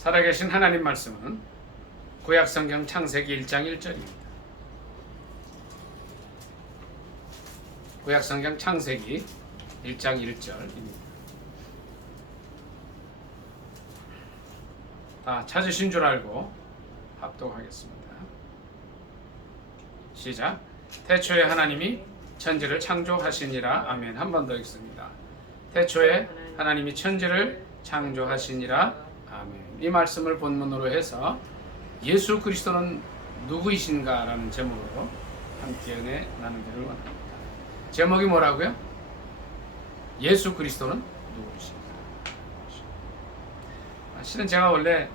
살아계신 하나님 말씀은 구약성경 창세기 1장 1절입니다. 구약성경 창세기 1장 1절입니다. 다 찾으신 줄 알고 합독하겠습니다. 시작. 태초에 하나님이 천지를 창조하시니라. 아멘. 한 번 더 읽습니다. 태초에 하나님이 천지를 창조하시니라. 아멘. 이 말씀을 본문으로 해서 예수 그리스도는 누구이신가 라는 제목으로 함께 은혜 나누기를 원합니다. 제목이 뭐라고요? 예수 그리스도는 누구이신가. 실은 제가 원래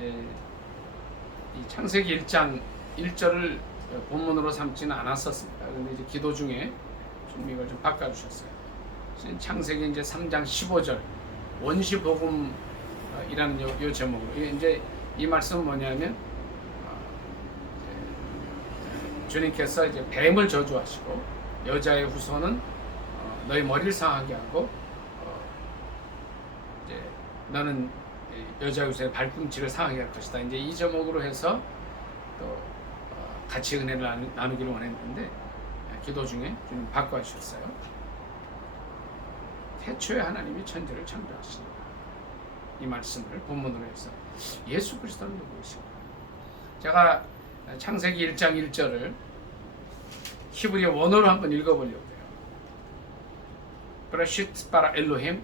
이 창세기 1장 1절을 본문으로 삼지는 않았었습니다. 그런데 이제 기도 중에 좀 이걸 좀 바꿔주셨어요. 창세기 이제 3장 15절 원시복음이라는 요 제목으로 이제 이 말씀은 뭐냐면 주님께서 이제 뱀을 저주하시고 여자의 후손은 너희 머리를 상하게 하고 이제 너는 여자의 후손의 발꿈치를 상하게 할 것이다. 이제 이 제목으로 해서 또 같이 은혜를 나누기를 원했는데 기도 중에 주님 바꿔주셨어요. 태초에 하나님이 천지를 창조하시니라. 이 말씀을 본문으로 해서 예수 그리스도는 누구이신가. 제가 창세기 1장 1절을 히브리어 원어로 한번 읽어보려고 해요. 브라시트 바라 엘로힘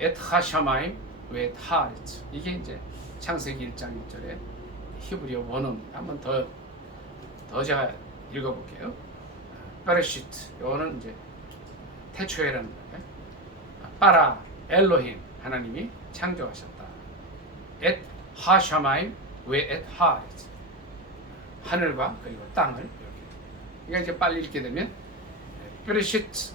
엣 하샤마임 웨 하르츠. 이게 이제 창세기 1장 1절의 히브리어 원어입니다. 한번 더 제가 읽어볼게요. 브라시트 이거는 이제 태초에라는 거예요. 바라 엘로힘 하나님이 창조하셨다. 엣 하샤마임 웨 엣 하르츠. 하늘과 그리고 땅을 이렇게. 그러니까 이제 빨리 읽게 되면 브레시트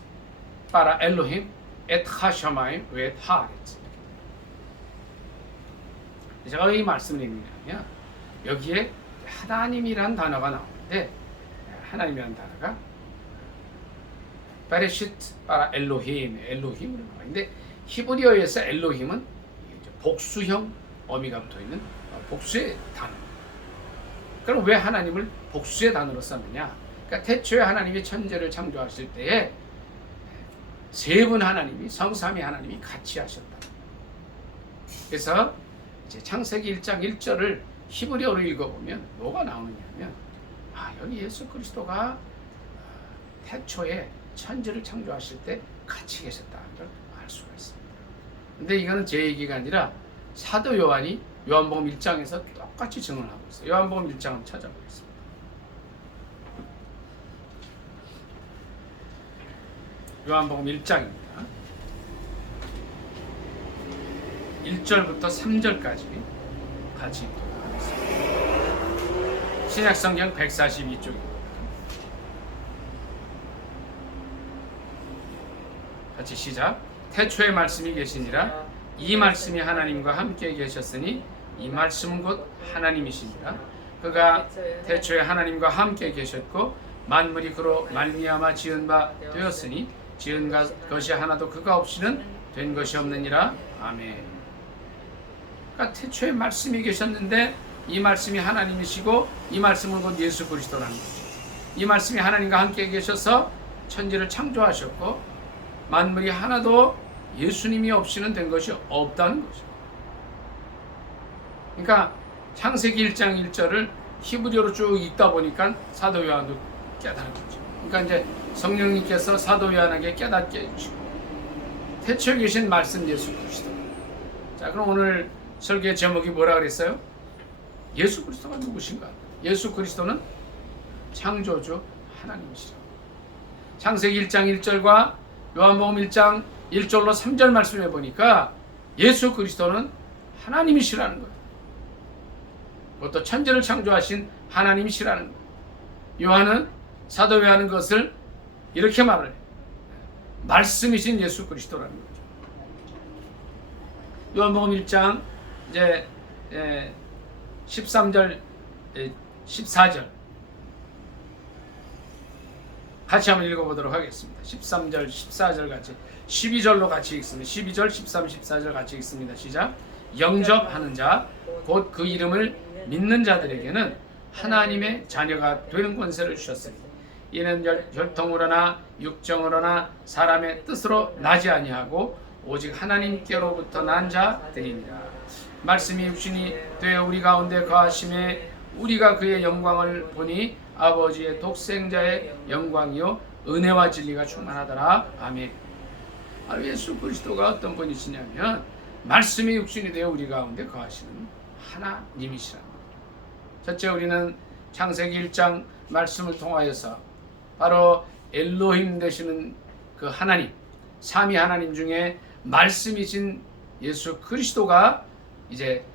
바라 엘로힘 엣 하샤마임 웨 엣 하르츠. 제가 이 말씀을 읽느냐면 여기에 하나님이란 단어가 나오는데 하나님이란 단어가 베레시트 바라 엘로힘, 엘로힘으로 나와있는데 히브리어에서 엘로힘은 복수형 어미가 붙어있는 복수의 단어. 그럼 왜 하나님을 복수의 단어로 썼느냐? 그러니까 태초에 하나님이 천지를 창조하실 때에 세 분 하나님이 성삼위 하나님이 같이 하셨다. 그래서 이제 창세기 1장 1절을 히브리어로 읽어보면 뭐가 나오느냐면 여기 예수 그리스도가 태초에 천지를 창조하실 때 같이 계셨다는 걸 알 수가 있습니다. 근데 이거는 제 얘기가 아니라 사도 요한이 요한복음 1장에서 똑같이 증언하고 있어요. 요한복음 1장 한번 찾아보겠습니다. 요한복음 1장입니다. 1절부터 3절까지 같이 읽도록 하겠습니다. 신약성경 142쪽입니다. 같이 시작. 태초에 말씀이 계시니라. 이 말씀이 하나님과 함께 계셨으니 이 말씀은 곧 하나님이시니라. 그가 태초에 하나님과 함께 계셨고 만물이 그로 말미암아 지은 바 되었으니 지은 것이 하나도 그가 없이는 된 것이 없느니라. 아멘. 그러니까 태초에 말씀이 계셨는데 이 말씀이 하나님이시고 이 말씀은 곧 예수 그리스도라는 거죠. 이 말씀이 하나님과 함께 계셔서 천지를 창조하셨고 만물이 하나도 예수님이 없이는 된 것이 없다는 거죠. 그러니까 창세기 1장 1절을 히브리어로 쭉 읽다 보니까 사도 요한도 깨달은 거죠. 그러니까 이제 성령님께서 사도 요한에게 깨닫게 해주시고 태초에 계신 말씀 예수 그리스도. 자, 그럼 오늘 설교의 제목이 뭐라 그랬어요? 예수 그리스도가 누구신가? 예수 그리스도는 창조주 하나님이시라. 창세기 1장 1절과 요한복음 1장 1절로 3절 말씀해 보니까 예수 그리스도는 하나님이시라는 거예요. 그것도 천지를 창조하신 하나님이시라는 거예요. 요한은 사도 요한은 그것을 이렇게 말을 해요. 말씀이신 예수 그리스도라는 거죠. 요한복음 1장 이제 13절 14절 같이 한번 읽어보도록 하겠습니다. 13절, 14절 같이 12절로 같이 읽습니다. 12절, 13, 14절 같이 읽습니다. 시작. 영접하는 자, 곧 그 이름을 믿는 자들에게는 하나님의 자녀가 되는 권세를 주셨으니 이는 혈통으로나 육정으로나 사람의 뜻으로 나지 아니하고 오직 하나님께로부터 난 자들이니라. 말씀이 육신이 되어 우리 가운데 거하심에 우리가 그의 영광을 보니 아버지의 독생자의 영광이요 은혜와 진리가 충만하더라. 아멘. 예수 그리스도가 어떤 분이시냐면 말씀이 육신이 되어 우리 가운데 거하시는 하나님이시랍니다. 첫째, 우리는 창세기 1장 말씀을 통하여서 바로 엘로힘 되시는 그 하나님, 삼위 하나님 중에 말씀이신 예수 그리스도가 이제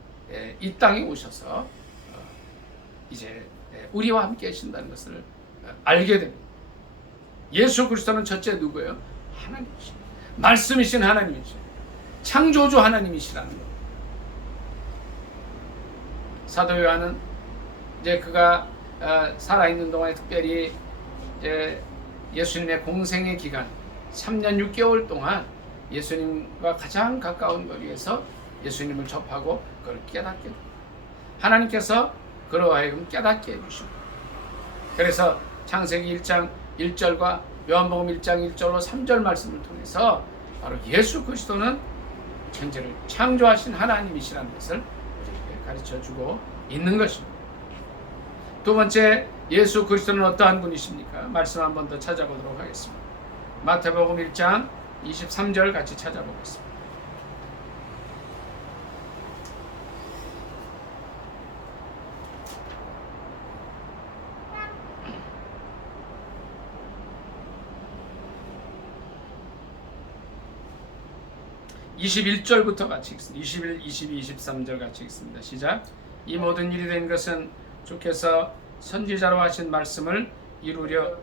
이 땅에 오셔서 이제 우리와 함께 하신다는 것을 알게 됩니다. 예수 그리스도는 첫째 누구예요? 하나님이시죠. 말씀이신 하나님이시죠. 창조주 하나님이시라는 것. 사도 요한은 이제 그가 살아있는 동안에 특별히 이제 예수님의 공생의 기간 3년 6개월 동안 예수님과 가장 가까운 거리에서 예수님을 접하고 그걸 깨닫게 됩니다. 하나님께서 그로 하여금 깨닫게 해주시고, 그래서 창세기 1장 1절과 요한복음 1장 1절로 3절 말씀을 통해서 바로 예수 그리스도는 천지를 창조하신 하나님이시라는 것을 우리에게 가르쳐주고 있는 것입니다. 두 번째, 예수 그리스도는 어떠한 분이십니까? 말씀 한 번 더 찾아보도록 하겠습니다. 마태복음 1장 23절 같이 찾아보겠습니다. (21절부터) 같이 읽습니다. 21, 22, 23절 같이 읽습니다. 시작. 이 모든 일이 된 것은 주께서 선지자로 하신 말씀을 이루려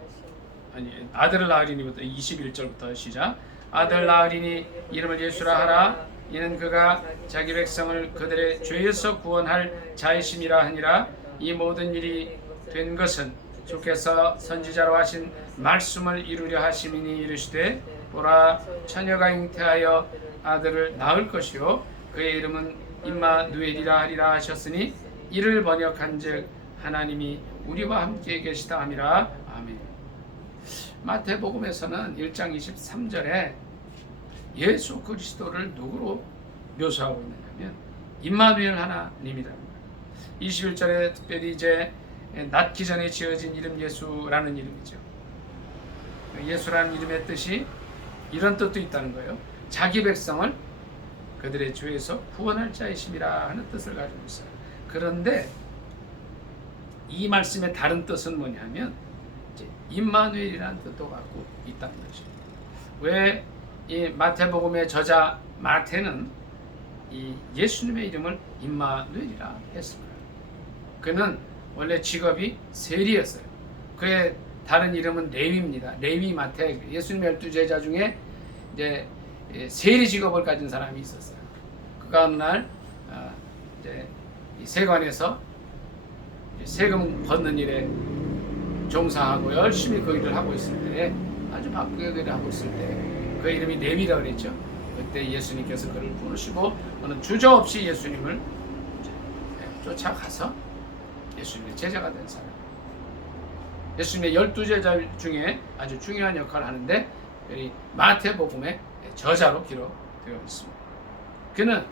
아들을 낳으리니부터 21절부터 시작. 아들 낳으리니 이름을 예수라 하라. 이는 그가 자기 백성을 그들의 죄에서 구원할 자이심이라 하니라. 이 모든 일이 된 것은 주께서 선지자로 하신 말씀을 이루려 하심이니 이르시되 보라 처녀가 잉태하여 아들을 낳을 것이요 그의 이름은 임마누엘이라 하리라 하셨으니 이를 번역한즉 하나님이 우리와 함께 계시다 함이라. 아멘. 마태복음에서는 1장 23절에 예수 그리스도를 누구로 묘사하고 있느냐면 임마누엘 하나님이다. 21절에 특별히 이제 낳기 전에 지어진 이름 예수라는 이름이죠. 예수라는 이름의 뜻이 이런 뜻도 있다는 거예요. 자기 백성을 그들의 죄에서 구원할 자이심이라 하는 뜻을 가지고 있어요. 그런데 이 말씀의 다른 뜻은 뭐냐면 임마누엘이라는 뜻도 갖고 있다는 것이죠. 왜 이 마태복음의 저자 마태는 이 예수님의 이름을 임마누엘이라 했을까요? 그는 원래 직업이 세리였어요. 그의 다른 이름은 레위입니다. 레위 마태. 예수님의 12제자 중에 이제 세리 직업을 가진 사람이 있었어요. 그가 어느 날 이제 세관에서 세금 걷는 일에 종사하고 열심히 그 일을 하고 있을 때, 아주 바쁘게 그 일을 하고 있을 때 그 이름이 레위라고 그랬죠. 그때 예수님께서 그를 부르시고 어느 주저없이 예수님을 쫓아가서 예수님의 제자가 된 사람. 예수님의 12제자 중에 아주 중요한 역할을 하는데 이 마태복음의 저자로 기록되어 있습니다. 그는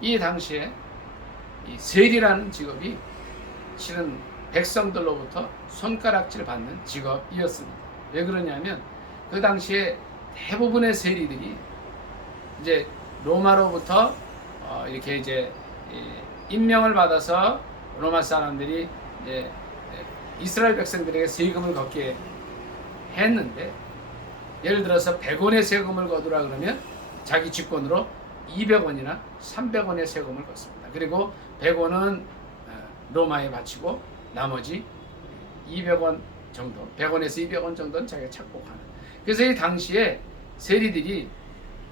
이 당시에 이 세리라는 직업이 실은 백성들로부터 손가락질 받는 직업이었습니다. 왜 그러냐면 그 당시에 대부분의 세리들이 이제 로마로부터 이렇게 이제 임명을 받아서 로마 사람들이 이제 이스라엘 백성들에게 세금을 걷게 했는데, 예를 들어서 100원의 세금을 거두라 그러면 자기 직권으로 200원이나 300원의 세금을 걷습니다. 그리고 100원은 로마에 바치고 나머지 200원 정도, 100원에서 200원 정도는 자기가 착복하는. 그래서 이 당시에 세리들이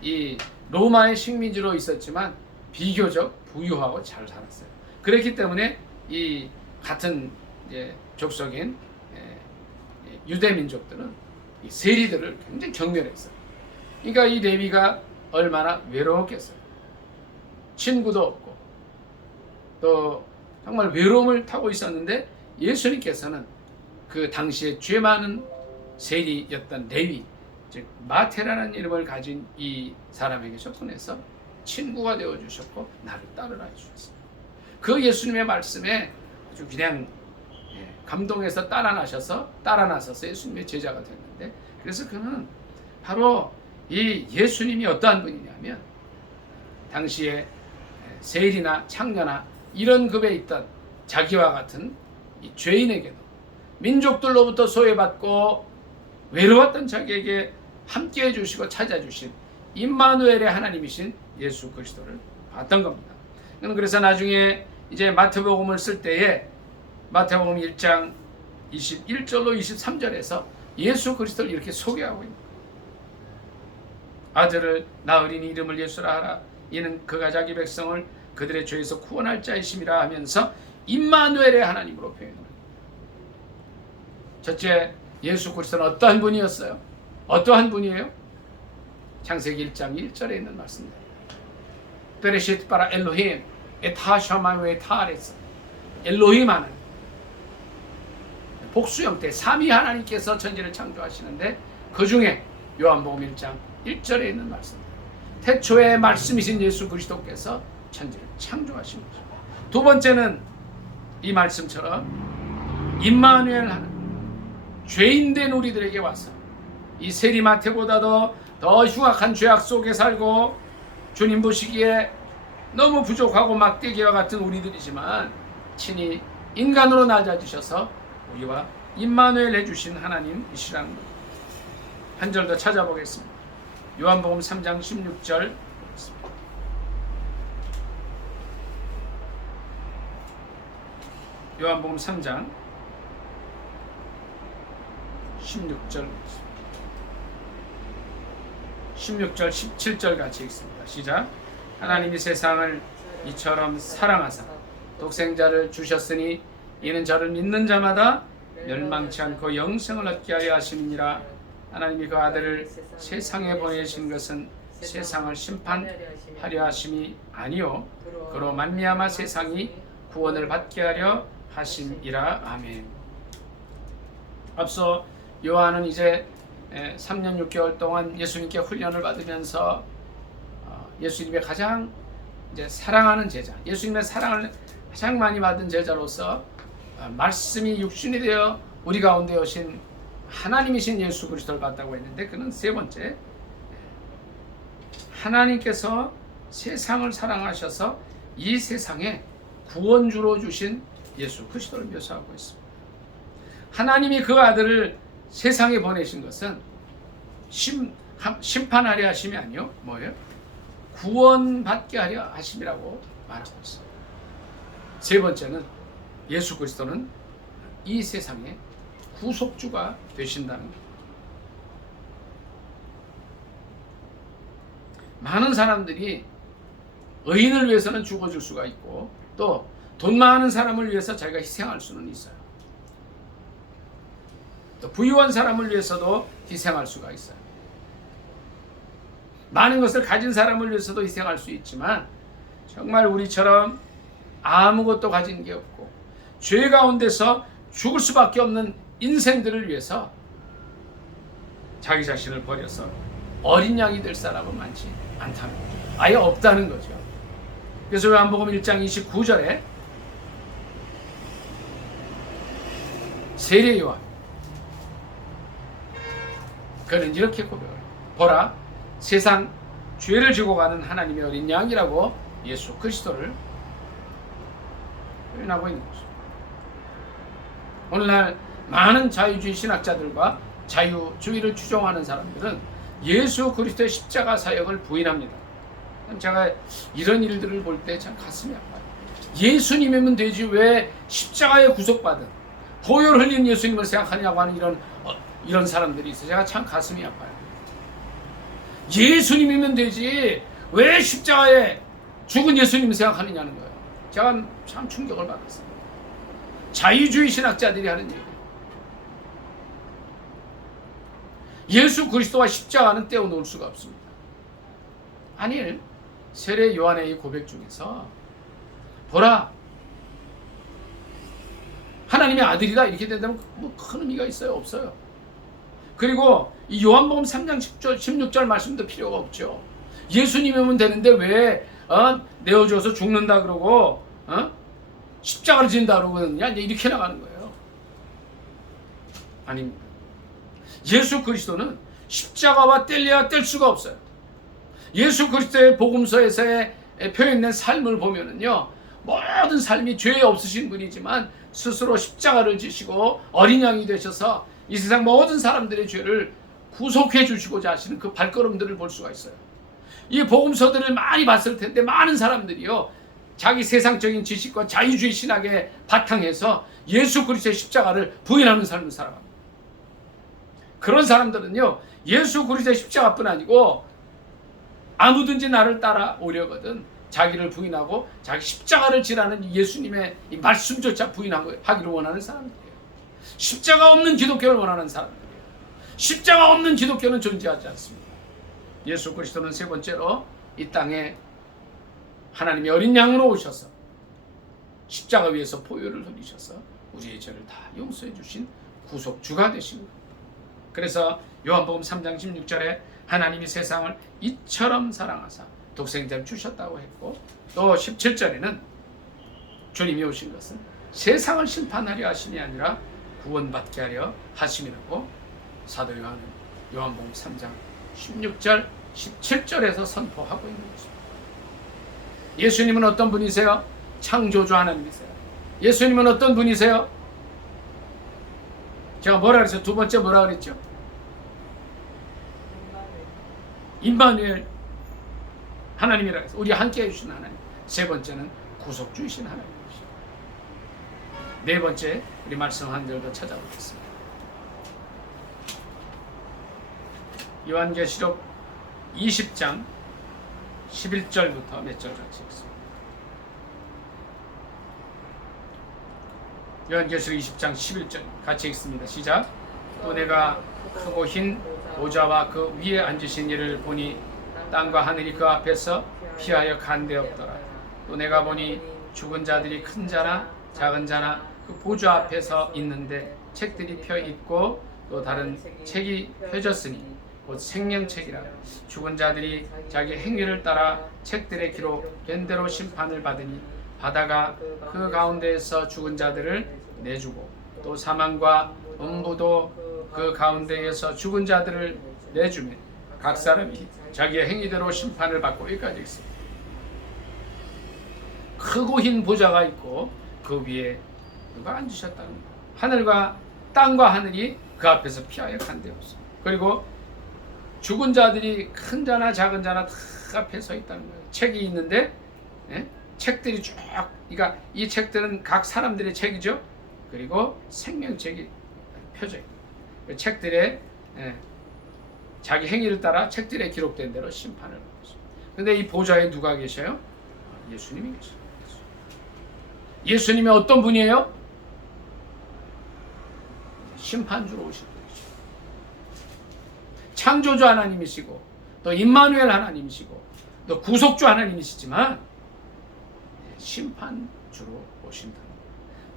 이 로마의 식민지로 있었지만 비교적 부유하고 잘 살았어요. 그렇기 때문에 이 같은 이제 족속인 유대 민족들은 이 세리들을 굉장히 경멸했어요. 그러니까 이 레위가 얼마나 외로웠겠어요. 친구도 없고 또 정말 외로움을 타고 있었는데 예수님께서는 그 당시에 죄 많은 세리였던 레위, 즉 마태라는 이름을 가진 이 사람에게 접근해서 친구가 되어주셨고 나를 따르라 해주셨어요. 그 예수님의 말씀에 아주 그냥 감동해서 따라 나서서 예수님의 제자가 됐는데, 그래서 그는 바로 이 예수님이 어떠한 분이냐면 당시에 세일이나 창녀나 이런 급에 있던 자기와 같은 이 죄인에게도 민족들로부터 소외받고 외로웠던 자기에게 함께해 주시고 찾아주신 임마누엘의 하나님이신 예수 그리스도를 봤던 겁니다. 그래서 나중에 이제 마태복음을 쓸 때에 마태복음 1장 21절로 23절에서 예수 그리스도를 이렇게 소개하고 있는 거예요. 아들을 낳으리니 이름을 예수라 하라. 이는 그가 자기 백성을 그들의 죄에서 구원할 자이심이라 하면서 임마누엘의 하나님으로 표현합니다. 첫째, 예수 그리스도는 어떠한 분이었어요? 어떠한 분이에요? 창세기 1장 1절에 있는 말씀입니다. 베레시트 바라 엘로힘 에타샤마웨 에타레스. 엘로힘 하나님, 복수 형태 삼위 하나님께서 천지를 창조하시는데 그 중에 요한복음 1장 1절에 있는 말씀입니다. 태초에 말씀이신 예수 그리스도께서 천지를 창조하신 거죠. 두 번째는 이 말씀처럼 임마누엘 하나님, 죄인된 우리들에게 와서 이 세리마태보다도 더 흉악한 죄악 속에 살고 주님 보시기에 너무 부족하고 막대기와 같은 우리들이지만 친히 인간으로 낮아지셔서 우리와 임마누엘 해주신 하나님이시라는 것. 한 절 더 찾아보겠습니다. 요한복음 3장 16절. 요한복음 3장 16절 17절 같이 읽습니다. 시작. 하나님이 세상을 이처럼 사랑하사 독생자를 주셨으니 이는 저를 믿는 자마다 멸망치 않고 영생을 얻게 하려 하심이니라. 하나님이 그 아들을 세상에 보내신 것은 세상을 심판하려 하심이 아니요 그로 말미암아 세상이 구원을 받게 하려 하심이라. 아멘. 앞서 요한은 이제 3년 6개월 동안 예수님께 훈련을 받으면서 예수님의 가장 이제 사랑하는 제자, 예수님의 사랑을 가장 많이 받은 제자로서 말씀이 육신이 되어 우리 가운데 오신 하나님이신 예수 그리스도를 봤다고 했는데, 그는 세 번째, 하나님께서 세상을 사랑하셔서 이 세상에 구원주로 주신 예수 그리스도를 묘사하고 있습니다. 하나님이 그 아들을 세상에 보내신 것은 심판하려 하심이 아니요 뭐예요? 구원받게 하려 하심이라고 말하고 있습니다. 세 번째는 예수 그리스도는 이 세상에 구속주가 되신다는 것. 많은 사람들이 의인을 위해서는 죽어줄 수가 있고 또 돈 많은 사람을 위해서 자기가 희생할 수는 있어요. 또 부유한 사람을 위해서도 희생할 수가 있어요. 많은 것을 가진 사람을 위해서도 희생할 수 있지만 정말 우리처럼 아무것도 가진 게 없고 죄 가운데서 죽을 수밖에 없는 인생들을 위해서 자기 자신을 버려서 어린 양이 될 사람은 많지 않다는 거죠. 아예 없다는 거죠. 그래서 요한복음 1장 29절에 세례 요한, 그는 이렇게 고백을 해요. 보라, 세상 죄를 지고 가는 하나님의 어린 양이라고 예수 그리스도를 표현하고 있는 것입니다. 오늘날 많은 자유주의 신학자들과 자유주의를 추종하는 사람들은 예수 그리스도의 십자가 사역을 부인합니다. 제가 이런 일들을 볼 때 참 가슴이 아파요. 예수님이면 되지 왜 십자가에 구속받은 보혈 흘린 예수님을 생각하냐고 하는 이런 사람들이 있어요. 제가 참 가슴이 아파요. 예수님이면 되지 왜 십자가에 죽은 예수님을 생각하느냐는 거예요. 제가 참 충격을 받았어요. 자유주의 신학자들이 하는 얘기예요. 예수 그리스도와 십자가는 떼어놓을 수가 없습니다. 아니, 세례 요한의 이 고백 중에서 보라, 하나님의 아들이다 이렇게 된다면 뭐 큰 의미가 있어요? 없어요. 그리고 이 요한복음 3장 10절 16절 말씀도 필요가 없죠. 예수님이면 되는데 왜 내어줘서 죽는다 그러고 십자가를 진다 그러거든요. 이렇게 나가는 거예요. 아닙니다. 예수 그리스도는 십자가와 뗄래야 뗄 수가 없어요. 예수 그리스도의 복음서에서의 표현된 삶을 보면은요, 모든 삶이 죄 없으신 분이지만 스스로 십자가를 지시고 어린 양이 되셔서 이 세상 모든 사람들의 죄를 구속해 주시고자 하시는 그 발걸음들을 볼 수가 있어요. 이 복음서들을 많이 봤을 텐데 많은 사람들이요, 자기 세상적인 지식과 자유주의 신학에 바탕해서 예수 그리스도의 십자가를 부인하는 삶을 살아갑니다. 그런 사람들은요, 예수 그리스도의 십자가뿐 아니고 아무든지 나를 따라오려거든 자기를 부인하고 자기 십자가를 지라는 예수님의 이 말씀조차 부인하기를 원하는 사람들이에요. 십자가 없는 기독교를 원하는 사람들이에요. 십자가 없는 기독교는 존재하지 않습니다. 예수 그리스도는 세 번째로 이 땅에 하나님의 어린 양으로 오셔서 십자가 위에서 보혈을 흘리셔서 우리의 죄를 다 용서해 주신 구속주가 되신 겁니다. 그래서 요한복음 3장 16절에 하나님이 세상을 이처럼 사랑하사 독생자를 주셨다고 했고, 또 17절에는 주님이 오신 것은 세상을 심판하려 하심이 아니라 구원받게 하려 하심이라고 사도 요한은 요한복음 3장 16절 17절에서 선포하고 있는 것입니다. 예수님은 어떤 분이세요? 창조주 하나님이세요. 예수님은 어떤 분이세요? 제가 뭐라 그랬어요? 두 번째 뭐라 그랬죠? 임마누엘 하나님이라 해서 우리 함께 해주신 하나님. 세 번째는 구속주이신 하나님이십니다. 네 번째 우리 말씀 한 절 더 찾아보겠습니다. 요한계시록 20장 11절부터 몇 절 같이 읽습니다. 요한계시록 20장 11절 같이 읽습니다. 시작. 또 내가 크고 흰 보좌와 그 위에 앉으신 이를 보니 땅과 하늘이 그 앞에서 피하여 간되었더라. 또 내가 보니 죽은 자들이 큰 자나 작은 자나 그 보좌 앞에서 있는데 책들이 펴 있고 또 다른 책이 펴졌으니 곧 생명책이라. 죽은 자들이 자기 행위를 따라 책들에 기록된 대로 심판을 받으니 바다가 그 가운데에서 죽은 자들을 내주고 또 사망과 음부도 그 가운데에서 죽은 자들을 내주며 각 사람이 자기의 행위대로 심판을 받고. 여기까지 있습니다. 크고 흰 보좌가 있고 그 위에 누가 앉으셨다는 거예요. 하늘과 땅과 하늘이 그 앞에서 피하여 간데없어. 그리고 죽은 자들이 큰 자나 작은 자나 다 앞에 서 있다는 거예요. 책이 있는데 책들이 쭉, 그러니까 이 책들은 각 사람들의 책이죠. 그리고 생명책이 펴져 있고 책들에 자기 행위를 따라 책들에 기록된 대로 심판을 받고 있습니다. 그런데 이 보좌에 누가 계셔요? 예수님이 계셔요. 예수님이 어떤 분이에요? 심판주로 오신 분이죠. 창조주 하나님이시고 또 임마누엘 하나님이시고 또 구속주 하나님이시지만 심판주로 오신다.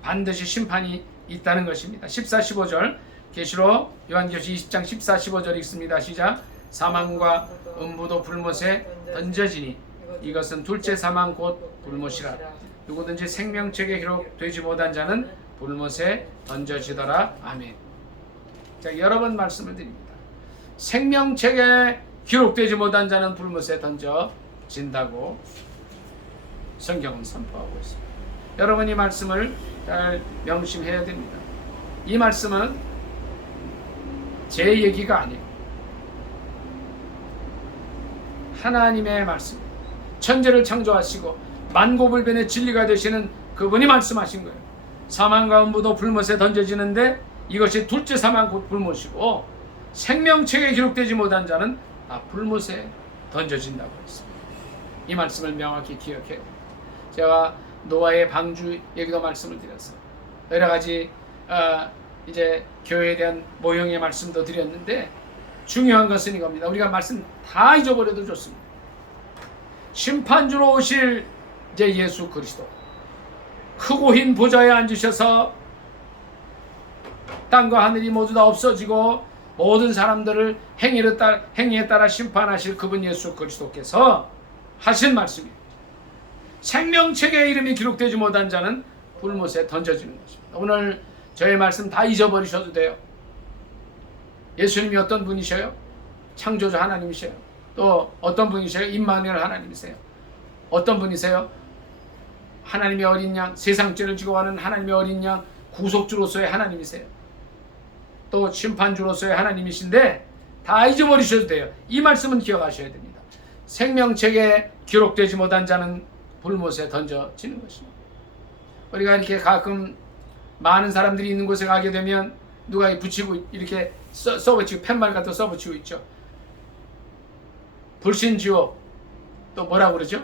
반드시 심판이 있다는 것입니다. 14, 15절 계시록 요한계시 20장 14, 15절 읽습니다. 시작. 사망과 음부도 불못에 던져지니 이것은 둘째 사망 곧 불못이라. 누구든지 생명책에 기록되지 못한 자는 불못에 던져지더라. 아멘. 자, 여러 번 말씀을 드립니다. 생명책에 기록되지 못한 자는 불못에 던져진다고 성경은 선포하고 있습니다. 여러분 이 말씀을 잘 명심해야 됩니다. 이 말씀은 제 얘기가 아니에요. 하나님의 말씀. 천지를 창조하시고 만고불변의 진리가 되시는 그분이 말씀하신 거예요. 사망과 음부도 불못에 던져지는데 이것이 둘째 사망 곧 불못이고 생명책에 기록되지 못한 자는 다 불못에 던져진다고 했습니다. 이 말씀을 명확히 기억해야 됩니다. 제가 노아의 방주 얘기도 말씀을 드렸어요. 여러 가지 이제 교회에 대한 모형의 말씀도 드렸는데 중요한 것은 이겁니다. 우리가 말씀 다 잊어버려도 좋습니다. 심판주로 오실 이제 예수 그리스도 크고 흰 보좌에 앉으셔서 땅과 하늘이 모두 다 없어지고 모든 사람들을 행위에 따라 심판하실 그분 예수 그리스도께서 하신 말씀이에요. 생명책에 이름이 기록되지 못한 자는 불못에 던져지는 것입니다. 오늘 저의 말씀 다 잊어버리셔도 돼요. 예수님이 어떤 분이셔요? 창조주 하나님이세요. 또 어떤 분이세요? 임마누엘 하나님이세요. 어떤 분이세요? 하나님의 어린 양, 세상 죄를 지고 가는 하나님의 어린 양, 구속주로서의 하나님이세요. 또 심판주로서의 하나님이신데 다 잊어버리셔도 돼요. 이 말씀은 기억하셔야 됩니다. 생명책에 기록되지 못한 자는 불못에 던져지는 것입니다. 우리가 이렇게 가끔 많은 사람들이 있는 곳에 가게 되면 누가 붙이고 이렇게 써붙이고 팻말 같은 거 써붙이고 있죠. 불신지옥, 또 뭐라고 그러죠?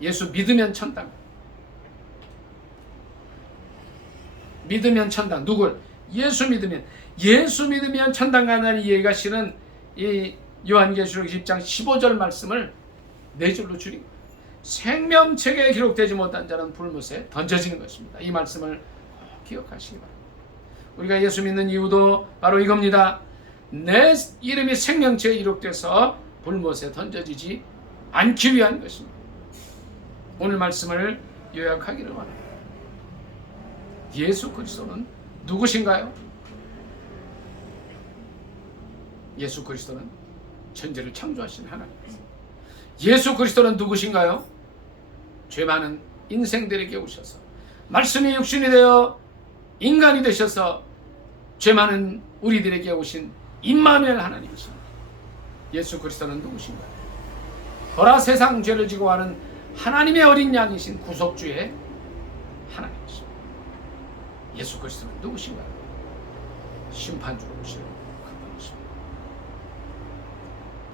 예수 믿으면 천당. 믿으면 천당. 누굴? 예수 믿으면 천당 간다는 이해가 실은 이 요한계시록 10장 15절 말씀을 네 줄로 줄인 거예요. 생명책에 기록되지 못한 자는 불못에 던져지는 것입니다. 이 말씀을 기억하시기 바랍니다. 우리가 예수 믿는 이유도 바로 이겁니다. 내 이름이 생명책에 기록돼서 불못에 던져지지 않기 위한 것입니다. 오늘 말씀을 요약하기를 원합니다. 예수 그리스도는 누구신가요? 예수 그리스도는 천지를 창조하신 하나님입니다. 예수 그리스도는 누구신가요? 죄 많은 인생들에게 오셔서 말씀이 육신이 되어 인간이 되셔서 죄 많은 우리들에게 오신 임마누엘 하나님이십니다. 예수 그리스도는 누구신가요? 보라 세상 죄를 지고 가는 하나님의 어린 양이신 구속주의 하나님이십니다. 예수 그리스도는 누구신가요? 심판주로 오신 그분이십니다.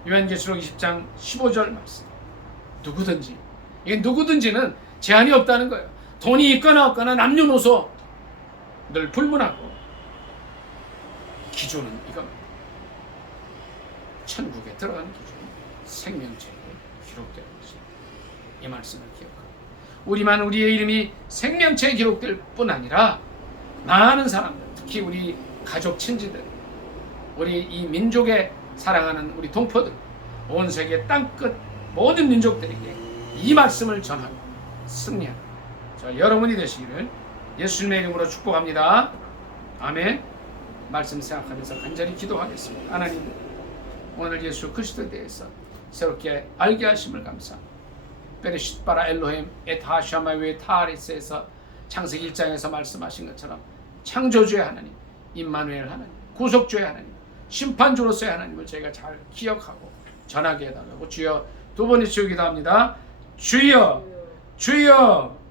요한계시록 20장 15절 말씀. 누구든지, 이게 누구든지는 제한이 없다는 거예요. 돈이 있거나 없거나 남녀노소 늘 불문하고 기준은 이겁니다. 천국에 들어가는 기준은 생명책에 기록되는 것입니다. 이 말씀을 기억하고 우리만 우리의 이름이 생명책에 기록될 뿐 아니라 많은 사람들, 특히 우리 가족 친지들, 우리 이 민족에 사랑하는 우리 동포들, 온 세계 땅끝 모든 민족들에게 이 말씀을 전하고 승리하는 자, 여러분이 되시기를 예수님의 이름으로 축복합니다. 아멘. 말씀 생각하면서 간절히 기도하겠습니다. 하나님, 오늘 예수 그리스도에 대해서 새롭게 알게 하심을 감사합니다. 베레쉿 바라 엘로힘 에타샤마 웨 타리스에서 창세기 1장에서 말씀하신 것처럼 창조주의 하나님, 임마누엘 하나님, 구속주의 하나님, 심판주로서의 하나님을 저희가 잘 기억하고 전하게 해달라고 주여 두 번의 기도합니다. 주여, 주여.